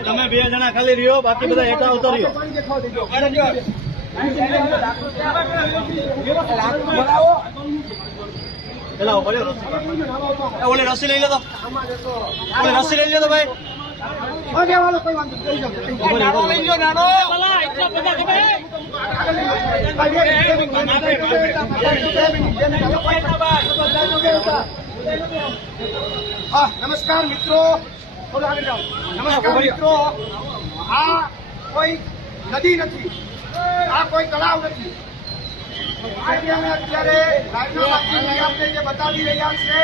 તમે બે જણા ખાલી રહ્યો બાકી બધા એકલા ઉતર્યો પેલા ઓલે રસી એ, રસી લઈ લેતો. ઓલી રસી લઈ લેતો ભાઈ. હા નમસ્કાર મિત્રો. નમસ્કાર મિત્રો. આ કોઈ નદી નથી. આ કોઈ તળાવ નથી. આજે અત્યારે જે બતાવી રહ્યા છે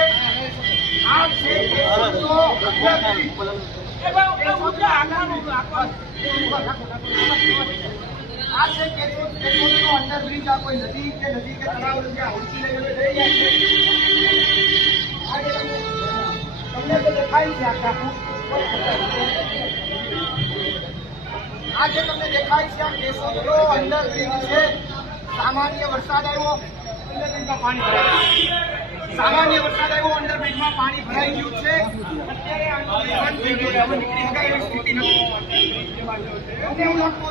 આ છે કેશોદનો અંડરબ્રિજ. આ છે કેશોદ કેશોદનો અંડરબ્રિજ આ કોઈ નદી કે નથી આ તમને દેખાય છે આ જે તમને દેખાય છે આ કેશોદનો અંડરબ્રિજ છે સામાન્ય વરસાદ આવ્યો. અંડરબ્રિજમાં પાણી ભરાય સામાન્ય વરસાદ આવ્યો, અંડરબ્રિજમાં પાણી ભરાઈ ગયું છે. અત્યારે બંધ લોકો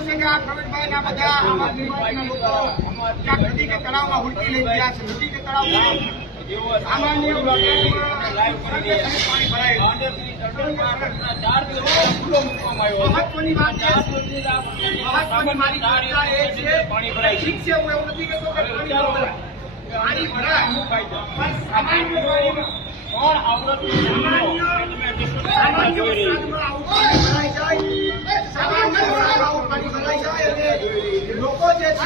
તળાવમાં હુડકી લઈ છે. નદી કે તળાવમાં. સામાન્ય મહત્વની વાત મહત્વની મારી ચર્ચા એ છે ઠીક છે હું એવું નથી કહેતો કે પાણી ભરાય. પાણી ભરાય પણ સામાન્ય પાણીમાં સામાન્ય વરસાદમાં આવું પાણી ભરાઈ જાય. સામાન્ય અને લોકો જે છે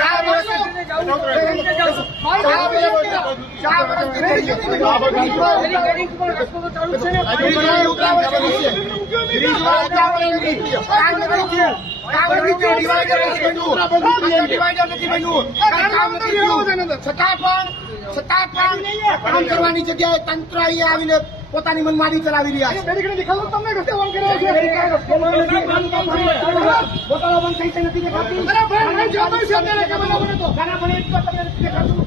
ચાર વર્ષ છતાં પણ છતાં પણ કામ કરવાની જગ્યાએ તંત્ર અહીંયા આવીને પોતાની મનમાની ચલાવી રહ્યા છે. બોટલો બંધ થઈ છે નથી દેખાતી. ઘણા પણ એક તમને નથી દેખાતું.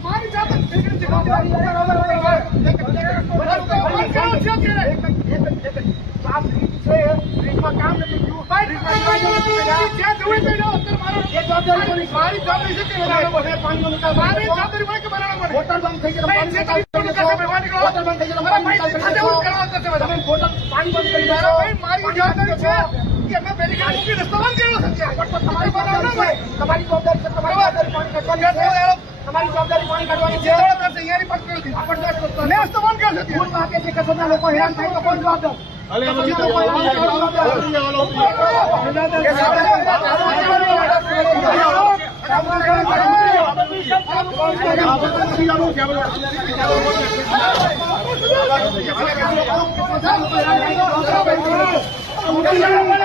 આ બ્રિજ છે બ્રિજમાં કામ નથી. થયું એ જવાબદારી કોની? પાણીનો મારી કરો. બોટલ બંધ થઈ ગઈ પાણી નિકાલ કરી દેશો. બોટલ બંધ થઈ ગઈ કરી દેશો. તમે બોટલ પાણી બંધ કરી દેશો. પાણી બંધ કરશો. તમારી જવાબદારી છે તમારી જવાબદારી છે તમારી જવાબદારી પાણી કાઢવાની છે જવાબદારી પાણી કાઢવાની છે ભૂલ વાગે છે કે લોકો હેરાન થાય તો કોણ જવાબદાર ਮੁੱਢੀ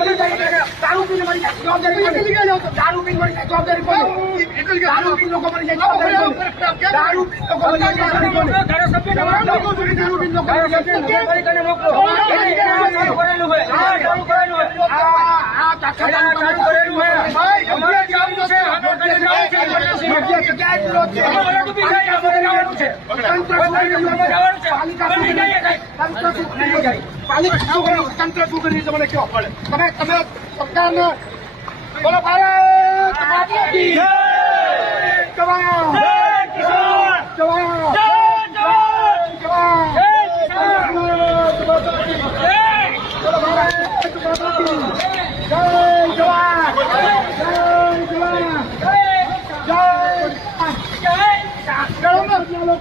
પીને મરી જાય જવાબદારી કોની? દારૂ પીને મરી જાય જવાબદારી કોની? દારૂ પીને લોકો મરી જાય દારૂ પીને લોકો મરી જાય જવાબદારી કોની? દારૂ પીને લોકો મરી જાય આ આ કાકા કરેલું છે. તંત્ર શું કરી છે? મને કહો. તમે તમે સરકારને બોલો ભારત માતા કી જવાન જવાન જવાન ભારત માતા કી બોલો ભારત માતા કી જય જવાન જય